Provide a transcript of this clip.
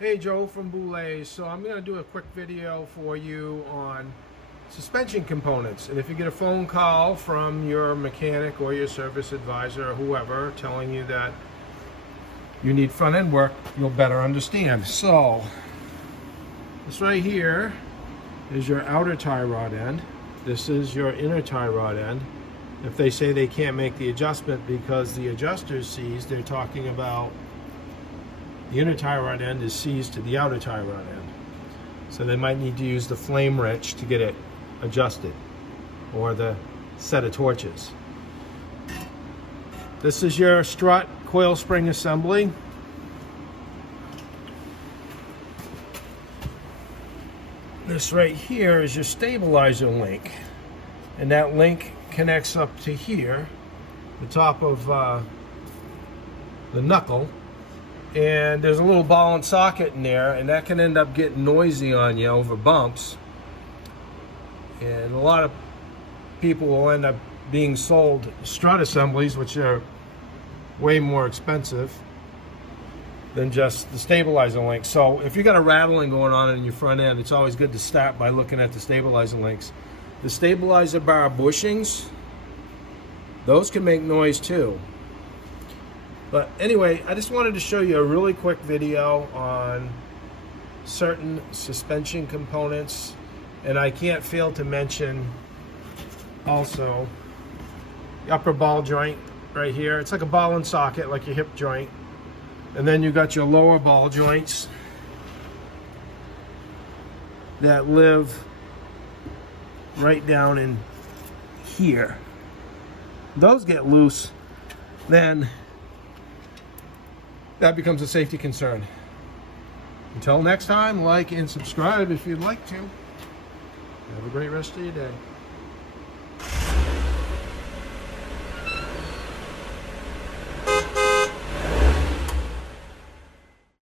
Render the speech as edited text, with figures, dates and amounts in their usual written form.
Hey, Joe from Boulay. So I'm going to do a quick video for you on suspension components. And if you get a phone call from your mechanic or your service advisor or whoever telling you that you need front end work, you'll better understand. So this right here is your outer tie rod end. This is your inner tie rod end. If they say they can't make the adjustment because the adjuster sees, they're talking about the inner tie rod end is seized to the outer tie rod end. So they might need to use the flame wrench to get it adjusted, or the set of torches. This is your strut coil spring assembly. This right here is your stabilizer link, and that link connects up to here, the top of the knuckle. And there's a little ball and socket in there, and that can end up getting noisy on you over bumps. And a lot of people will end up being sold strut assemblies, which are way more expensive than just the stabilizer link. So if you got a rattling going on in your front end, it's always good to start by looking at the stabilizer links. The stabilizer bar bushings, those can make noise too. But anyway, I just wanted to show you a really quick video on certain suspension components. And I can't fail to mention also the upper ball joint right here. It's like a ball and socket, like your hip joint. And then you got your lower ball joints that live right down in here. Those get loose, then that becomes a safety concern. Until next time, like and subscribe if you'd like to. Have a great rest of your day.